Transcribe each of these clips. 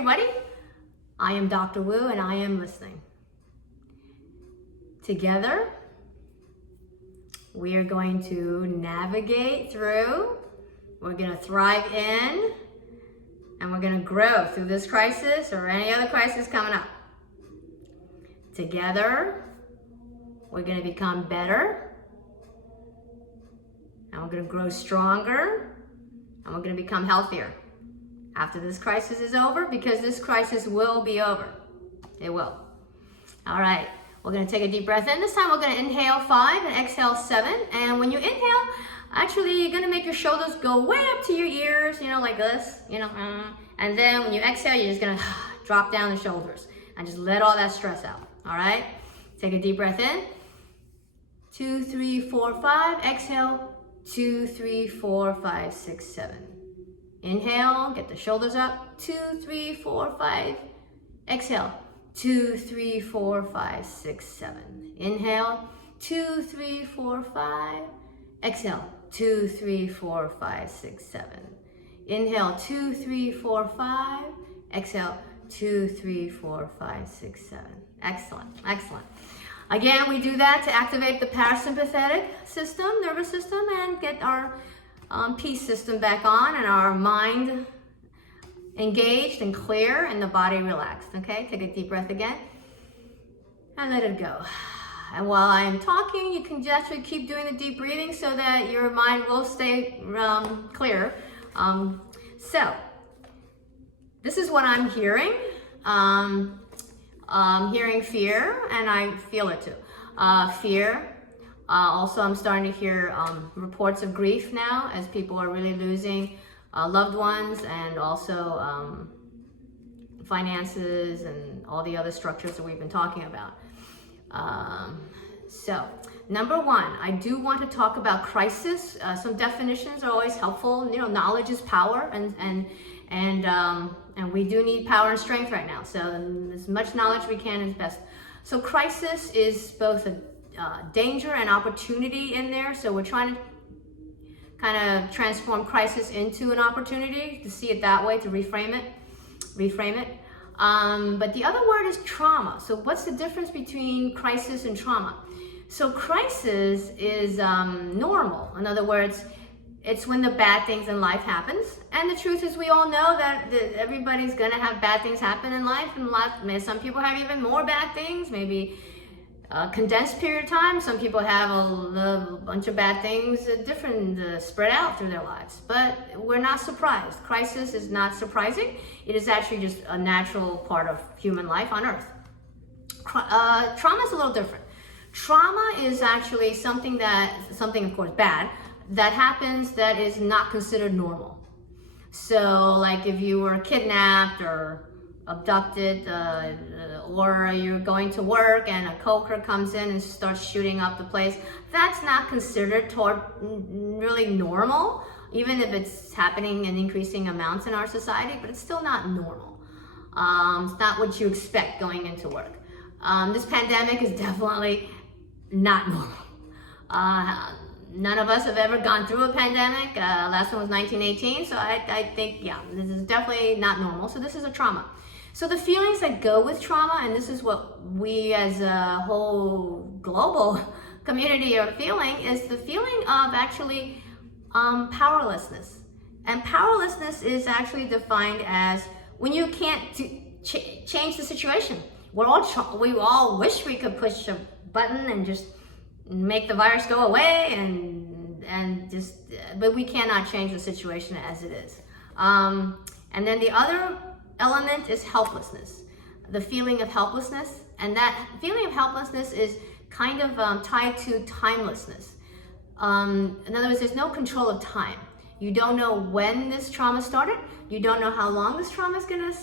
everybody. I am Dr. Wu and I am listening. Together, we are going to navigate through, we're going to thrive in, and we're going to grow through this crisis or any other crisis coming up. Together, we're going to become better, and we're going to grow stronger, and we're going to become healthier after this crisis is over, because this crisis will be over. It will. All right, we're going to take a deep breath in. This time we're going to inhale 5 and exhale 7. And when you inhale, actually you're going to make your shoulders go way up to your ears, like this, and then when you exhale, you're just going to drop down the shoulders and just let all that stress out. All right, take a deep breath in. 2, 3, 4, 5. Exhale. 2, 3, 4, 5, 6, 7. Inhale, get the shoulders up. 2, 3, 4, 5. Exhale. 2, 3, 4, 5, 6, 7. Inhale. 2, 3, 4, 5. Exhale. 2, 3, 4, 5, 6, 7. Inhale. 2, 3, 4, 5. Exhale. 2, 3, 4, 5, 6, 7. Excellent, excellent. Again, we do that to activate the parasympathetic system, nervous system, and get our peace system back on and our mind engaged and clear and the body relaxed. Okay, take a deep breath again and let it go. And while I am talking, you can actually keep doing the deep breathing so that your mind will stay clear. So this is what I'm hearing. Hearing fear, and I feel it too. Fear. Also, I'm starting to hear reports of grief now as people are really losing loved ones, and also finances and all the other structures that we've been talking about. So, number 1, I do want to talk about crisis. Some definitions are always helpful. Knowledge is power, and we do need power and strength right now. So as much knowledge we can is best. So crisis is both a danger and opportunity in there. So we're trying to kind of transform crisis into an opportunity, to see it that way, to reframe it. But the other word is trauma. So what's the difference between crisis and trauma? So crisis is normal. In other words, it's when the bad things in life happens. And the truth is, we all know that everybody's gonna have bad things happen in life. And some people have even more bad things, maybe a condensed period of time. Some people have a bunch of bad things, spread out through their lives. But we're not surprised. Crisis is not surprising. It is actually just a natural part of human life on Earth. Trauma is a little different. Trauma is actually something of course bad, that happens that is not considered normal. So like if you were kidnapped or abducted, or you're going to work and a coworker comes in and starts shooting up the place, that's not considered really normal, even if it's happening in increasing amounts in our society, but it's still not normal. It's not what you expect going into work. This pandemic is definitely not normal. None of us have ever gone through a pandemic. Last one was 1918. So I think, yeah, this is definitely not normal. So this is a trauma. So the feelings that go with trauma, and this is what we as a whole global community are feeling, is the feeling of actually powerlessness. And powerlessness is actually defined as when you can't change the situation. We all wish we could push a button and just make the virus go away, but we cannot change the situation as it is. And then the other element is helplessness, the feeling of helplessness, and that feeling of helplessness is kind of tied to timelessness. In other words, there's no control of time. You don't know when this trauma started, you don't know how long this trauma is going to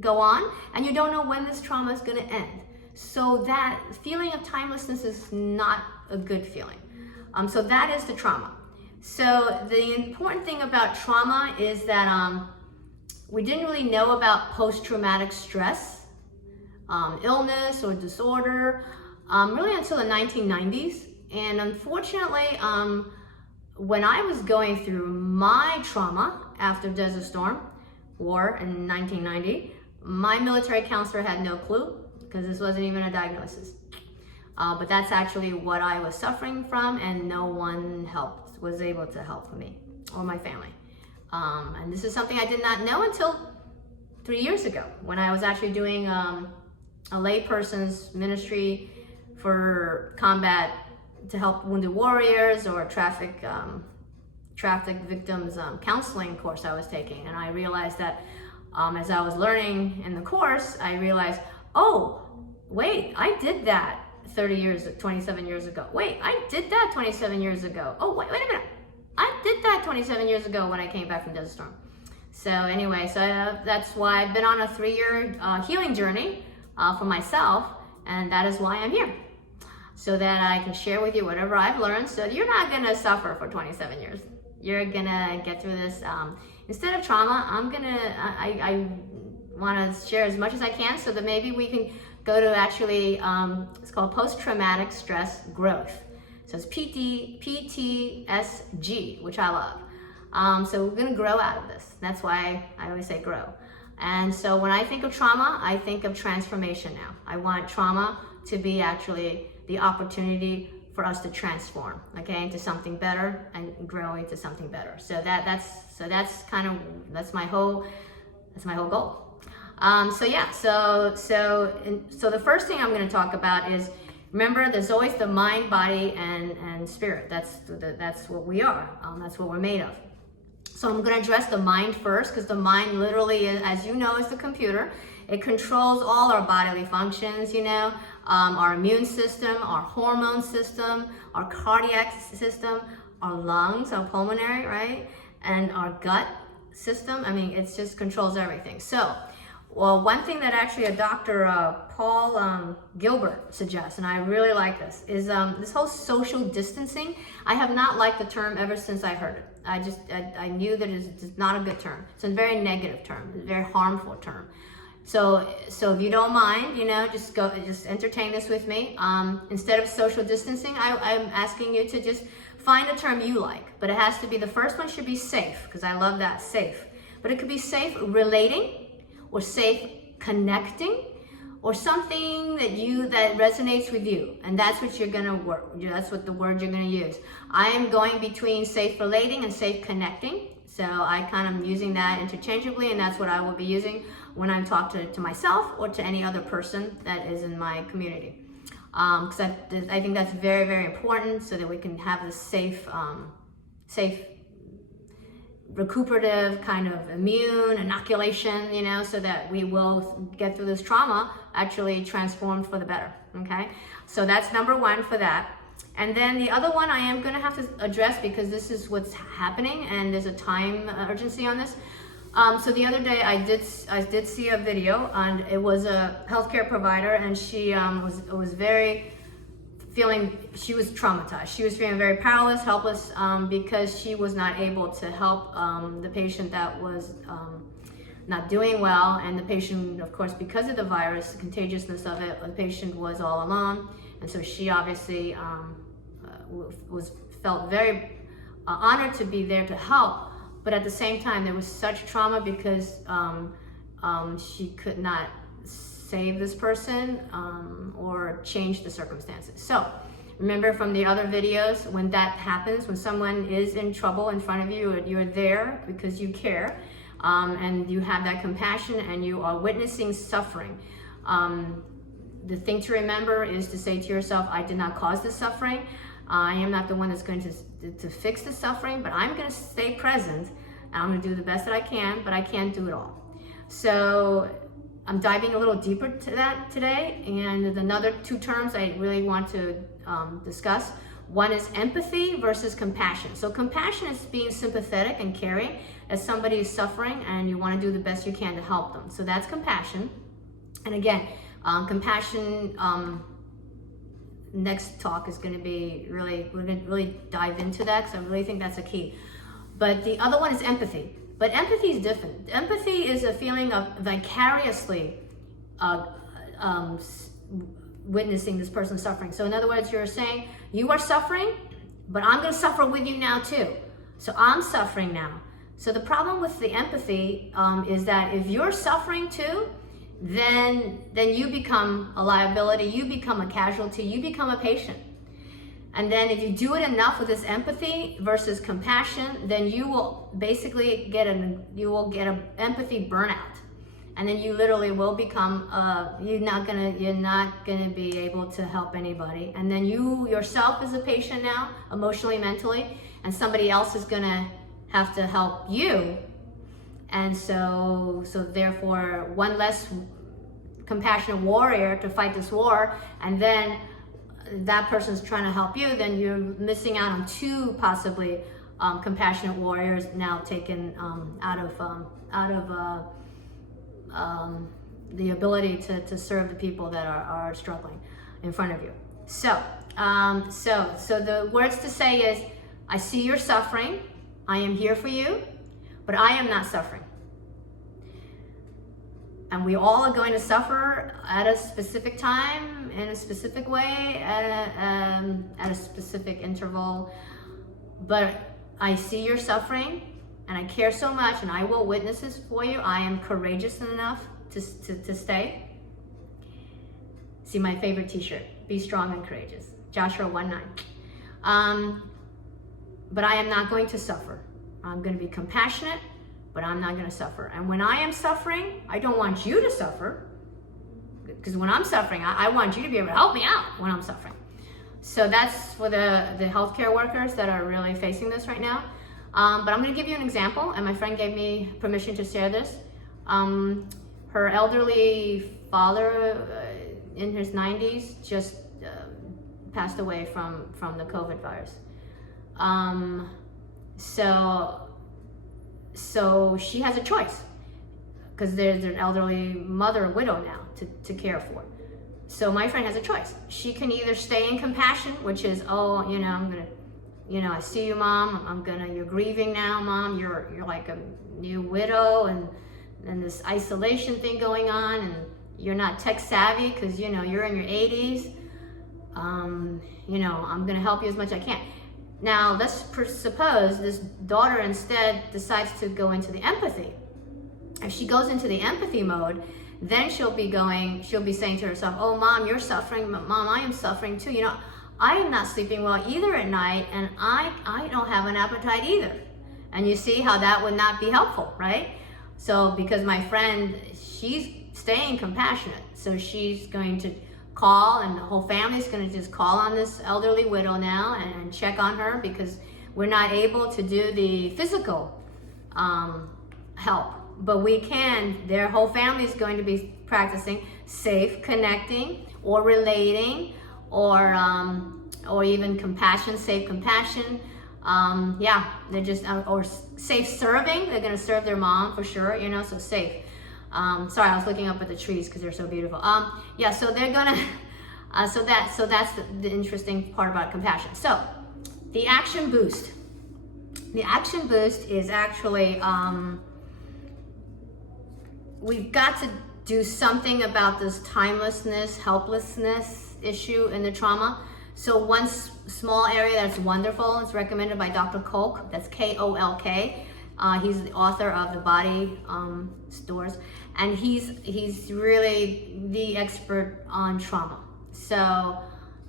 go on, and you don't know when this trauma is going to end. So that feeling of timelessness is not a good feeling. So that is the trauma. So the important thing about trauma is that we didn't really know about post-traumatic stress, illness or disorder, really until the 1990s. And unfortunately, when I was going through my trauma after Desert Storm, war in 1990. My military counselor had no clue because this wasn't even a diagnosis. But that's actually what I was suffering from, and no one was able to help me or my family. And this is something I did not know until 3 years ago, when I was actually doing a layperson's ministry for combat to help wounded warriors or traffic victims counseling course I was taking. And I realized that as I was learning in the course, I realized, oh, wait, I did that 27 years ago. Wait, I did that 27 years ago. Oh, wait a minute. I did that 27 years ago when I came back from Desert Storm. So anyway, that's why I've been on a 3-year healing journey for myself, and that is why I'm here. So that I can share with you whatever I've learned, so you're not gonna suffer for 27 years. You're gonna get through this. Instead of trauma, I wanna share as much as I can so that maybe we can go to actually, it's called post-traumatic stress growth. So it's PTSG, which I love. So we're gonna grow out of this. That's why I always say grow. And so when I think of trauma, I think of transformation now. I want trauma to be actually the opportunity for us to transform, okay, into something better and grow into something better. So that's my whole goal. So the first thing I'm going to talk about is, remember, there's always the mind, body, and spirit. That's what we are. That's what we're made of. So I'm going to address the mind first, because the mind literally is, as you know, is the computer. It controls all our bodily functions, our immune system, our hormone system, our cardiac system, our lungs, our pulmonary, right? And our gut system. I mean, it just controls everything. So, well, one thing that actually a Dr. Paul Gilbert suggests, and I really like this, is this whole social distancing. I have not liked the term ever since I heard it. I knew that it's not a good term. It's a very negative term, a very harmful term. So if you don't mind, just entertain this with me. Instead of social distancing, I'm asking you to just find a term you like, but it has to be, the first one should be safe, because I love that, safe. But it could be safe relating, or safe connecting, or something that resonates with you, and that's what you're gonna work. That's what the word you're gonna use. I am going between safe relating and safe connecting, so I kind of using that interchangeably, and that's what I will be using when I'm talking to myself or to any other person that is in my community. Because I think that's very, very important, so that we can have this safe recuperative kind of immune inoculation, so that we will get through this trauma actually transformed for the better, okay? So that's number one for that. And then the other one I am going to have to address, because this is what's happening and there's a time urgency on this. So the other day I did see a video, and it was a healthcare provider, and she was traumatized. She was feeling very powerless, helpless, because she was not able to help the patient that was not doing well. And the patient, of course, because of the virus, the contagiousness of it, the patient was all alone. And so she obviously felt very honored to be there to help. But at the same time, there was such trauma because she could not save this person or change the circumstances. So remember from the other videos, when that happens, when someone is in trouble in front of you, you're there because you care, and you have that compassion, and you are witnessing suffering. The thing to remember is to say to yourself, I did not cause this suffering. I am not the one that's going to fix the suffering, but I'm going to stay present. I'm going to do the best that I can, but I can't do it all. So I'm diving a little deeper to that today. And another two terms I really want to discuss. One is empathy versus compassion. So compassion is being sympathetic and caring as somebody is suffering, and you want to do the best you can to help them. So that's compassion. And again, compassion, next talk is going to be we're going to really dive into that, because I really think that's a key. But the other one is empathy. But empathy is different. Empathy is a feeling of vicariously witnessing this person suffering. So in other words, you're saying, you are suffering, but I'm going to suffer with you now too. So I'm suffering now, So the problem with the empathy is that if you're suffering too, then you become a liability, you become a casualty, you become a patient. And then if you do it enough with this empathy versus compassion, then you will basically get an empathy burnout. And then you literally will become you're not gonna be able to help anybody. And then you yourself is a patient now, emotionally, mentally, and somebody else is gonna have to help you. And so therefore, one less compassionate warrior to fight this war, and then that person's trying to help you, then you're missing out on two possibly compassionate warriors now taken out of the ability to serve the people that are struggling in front of you. So the words to say is, I see you're suffering, I am here for you, but I am not suffering. And we all are going to suffer at a specific time, in a specific way, at a specific interval. But I see your suffering, and I care so much, and I will witness this for you. I am courageous enough to stay. See my favorite t-shirt, be strong and courageous, Joshua 1:9. But I am not going to suffer. I'm going to be compassionate, but I'm not going to suffer. And when I am suffering, I don't want you to suffer, because when I'm suffering, I want you to be able to help me out when I'm suffering. So that's for the healthcare workers that are really facing this right now. But I'm going to give you an example, and my friend gave me permission to share this. Her elderly father in his 90s just passed away from the COVID virus. So she has a choice, because there's an elderly mother, a widow now, to care for. So my friend has a choice. She can either stay in compassion, which is, I see you, Mom. You're grieving now, Mom. You're like a new widow, and this isolation thing going on, and you're not tech savvy because you're in your 80s. I'm gonna help you as much as I can. Now, let's suppose this daughter instead decides to go into the empathy. If she goes into the empathy mode, then she'll be saying to herself, oh, Mom, you're suffering. Mom, I am suffering too. I am not sleeping well either at night, and I don't have an appetite either. And you see how that would not be helpful, right? So because my friend, she's staying compassionate, so she's going to call, and the whole family's going to just call on this elderly widow now and check on her, because we're not able to do the physical help, but we can. Their whole family is going to be practicing safe connecting or relating, or even compassion, safe compassion. They're just or safe serving. They're going to serve their mom for sure, so safe. Sorry, I was looking up at the trees because they're so beautiful. So they're gonna, so that's the interesting part about compassion. So the action boost. The action boost is actually, we've got to do something about this timelessness, helplessness issue in the trauma. So one small area that's wonderful, it's recommended by Dr. Kolk, that's K-O-L-K. He's the author of The Body Stores, and he's really the expert on trauma. So,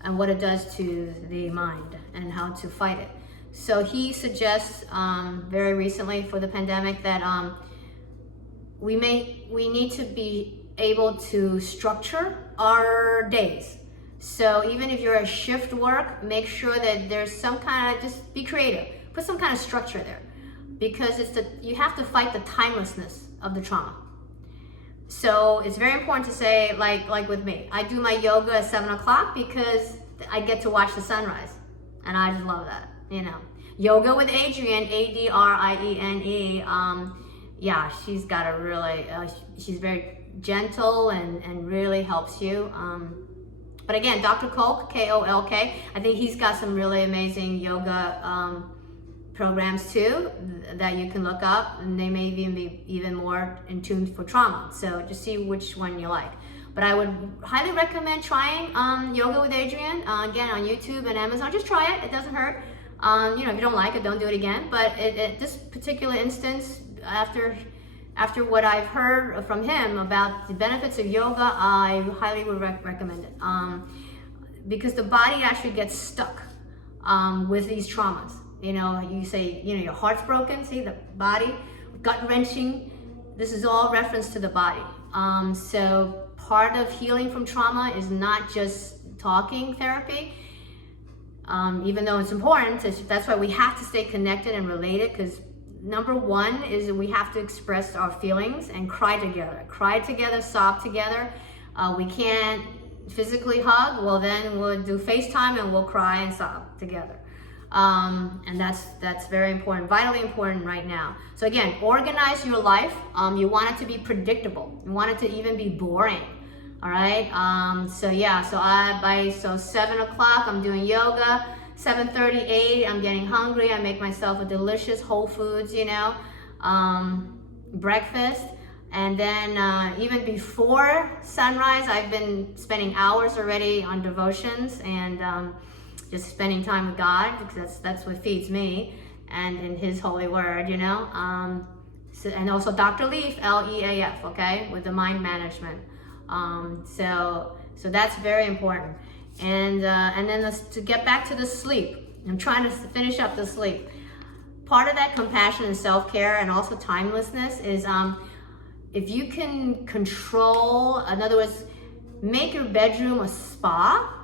and what it does to the mind and how to fight it. So he suggests very recently for the pandemic that we need to be able to structure our days. So even if you're a shift work, make sure that there's some kind of, just be creative, put some kind of structure there. Because you have to fight the timelessness of the trauma. So it's very important to say, like with me, I do my yoga at 7 o'clock because I get to watch the sunrise, and I just love that. Yoga with Adrienne, A-D-R-I-E-N-E. She's got a really, she's very gentle and really helps you. But again, Dr. Kolk, K-O-L-K. I think he's got some really amazing yoga programs too that you can look up, and they may even be even more in tune for trauma. So just see which one you like. But I would highly recommend trying Yoga with Adrienne, again on YouTube and Amazon. Just try it, it doesn't hurt. You know, if you don't like it, don't do it again. But this particular instance, after what I've heard from him about the benefits of yoga, I highly would recommend it. Because the body actually gets stuck with these traumas. You know, you say, you know, your heart's broken, see the body, gut wrenching. This is all reference to the body. So part of healing from trauma is not just talking therapy, even though it's important. That's why we have to stay connected and related, because number one is we have to express our feelings and cry together, sob together. We can't physically hug, well then we'll do FaceTime and we'll cry and sob together. And that's very important, vitally important right now. So again, organize your life. You want it to be predictable. You want it to even be boring. All right. So yeah. So 7 o'clock, I'm doing yoga. 7:30, 8, I'm getting hungry. I make myself a delicious Whole Foods, you know, breakfast. And then even before sunrise, I've been spending hours already on devotions and just spending time with God, because that's what feeds me, and in His holy word, you know. So, and also Dr. Leaf, Leaf, okay, with the mind management. So that's very important. And then to get back to the sleep, I'm trying to finish up the sleep. Part of that compassion and self-care and also timelessness is if you can control, in other words, make your bedroom a spa.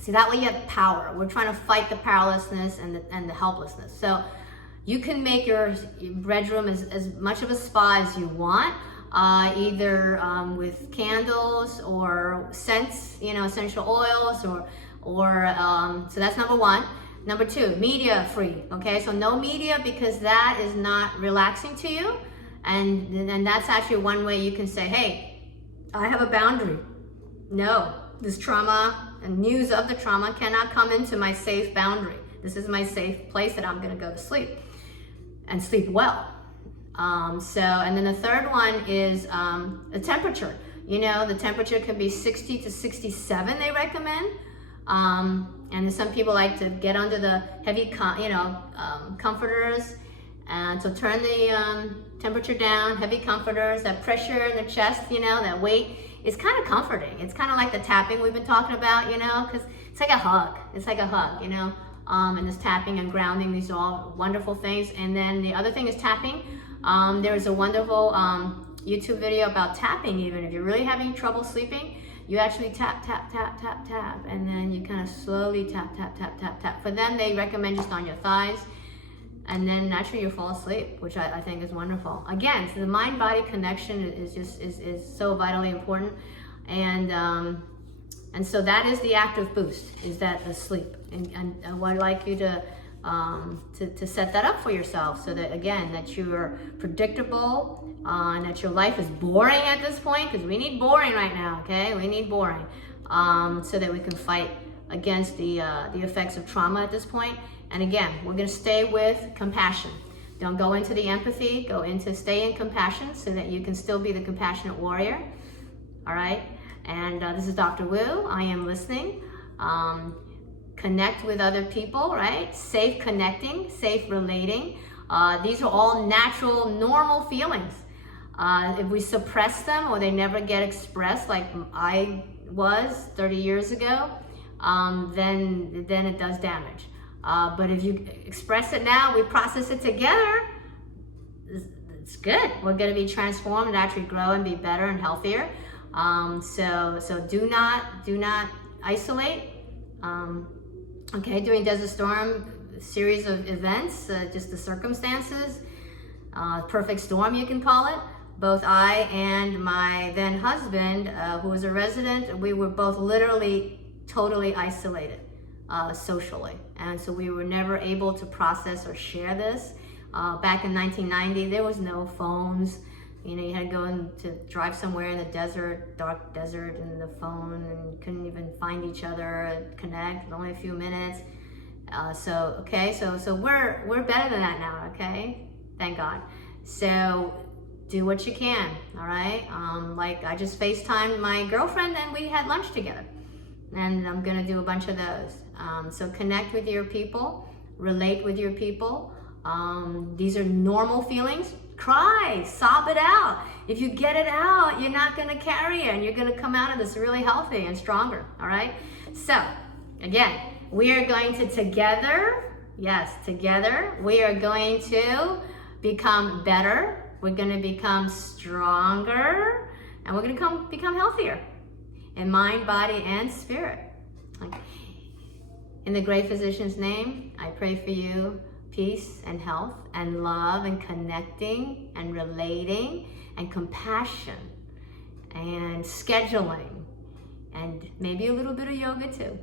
See, that way you have power. We're trying to fight the powerlessness and the helplessness. So you can make your bedroom as much of a spa as you want, either with candles or scents, you know, essential oils, or so that's number one. Number two, media free. Okay, so no media, because that is not relaxing to you. And that's actually one way you can say, hey, I have a boundary. No, this trauma and news of the trauma cannot come into my safe boundary. This is my safe place that I'm going to go to sleep and sleep well. And then the third one is the temperature. You know, the temperature can be 60 to 67, they recommend. And then some people like to get under the heavy, comforters. And so turn the temperature down, heavy comforters, that pressure in the chest, you know, that weight is kind of comforting. It's kind of like the tapping we've been talking about, you know, because it's like a hug. It's like a hug, you know, and this tapping and grounding, these are all wonderful things. And then the other thing is tapping. There's a wonderful YouTube video about tapping. Even if you're really having trouble sleeping, you actually tap, tap, tap, tap, tap, and then you kind of slowly tap, tap, tap, tap, tap. For them, they recommend just on your thighs. And then naturally you'll fall asleep, which I think is wonderful. Again, so the mind-body connection is so vitally important, and so that is the active boost, is that the sleep. And I'd like you to set that up for yourself, so that again, that you're predictable, and that your life is boring at this point, because we need boring right now. Okay, we need boring, so that we can fight against the effects of trauma at this point. And again, we're going to stay with compassion. Don't go into the empathy, stay in compassion, so that you can still be the compassionate warrior. All right. And this is Dr. Wu. I am listening. Connect with other people, right? Safe connecting, safe relating. These are all natural, normal feelings. If we suppress them or they never get expressed, like I was 30 years ago, then it does damage. But if you express it now, we process it together, it's good. We're going to be transformed and actually grow and be better and healthier. So do not isolate. Okay, during Desert Storm, a series of events, just the circumstances, perfect storm you can call it. Both I and my then husband, who was a resident, we were both literally totally isolated. Socially, and so we were never able to process or share this. Back in 1990, there was no phones. You know, you had to go to drive somewhere in the desert, dark desert, and the phone, and you couldn't even find each other and connect. Only a few minutes. So we're better than that now. Okay, thank God. So do what you can. All right. Like I just FaceTimed my girlfriend and we had lunch together. And I'm gonna do a bunch of those. So connect with your people. relate with your people. These are normal feelings. Cry, sob it out. If you get it out, you're not going to carry it, and you're going to come out of this really healthy and stronger. All right. So again, we are going to together, we are going to become better. We're going to become stronger, and we're going to become healthier in mind, body, and spirit. In the great physician's name, I pray for you peace and health and love and connecting and relating and compassion and scheduling and maybe a little bit of yoga too.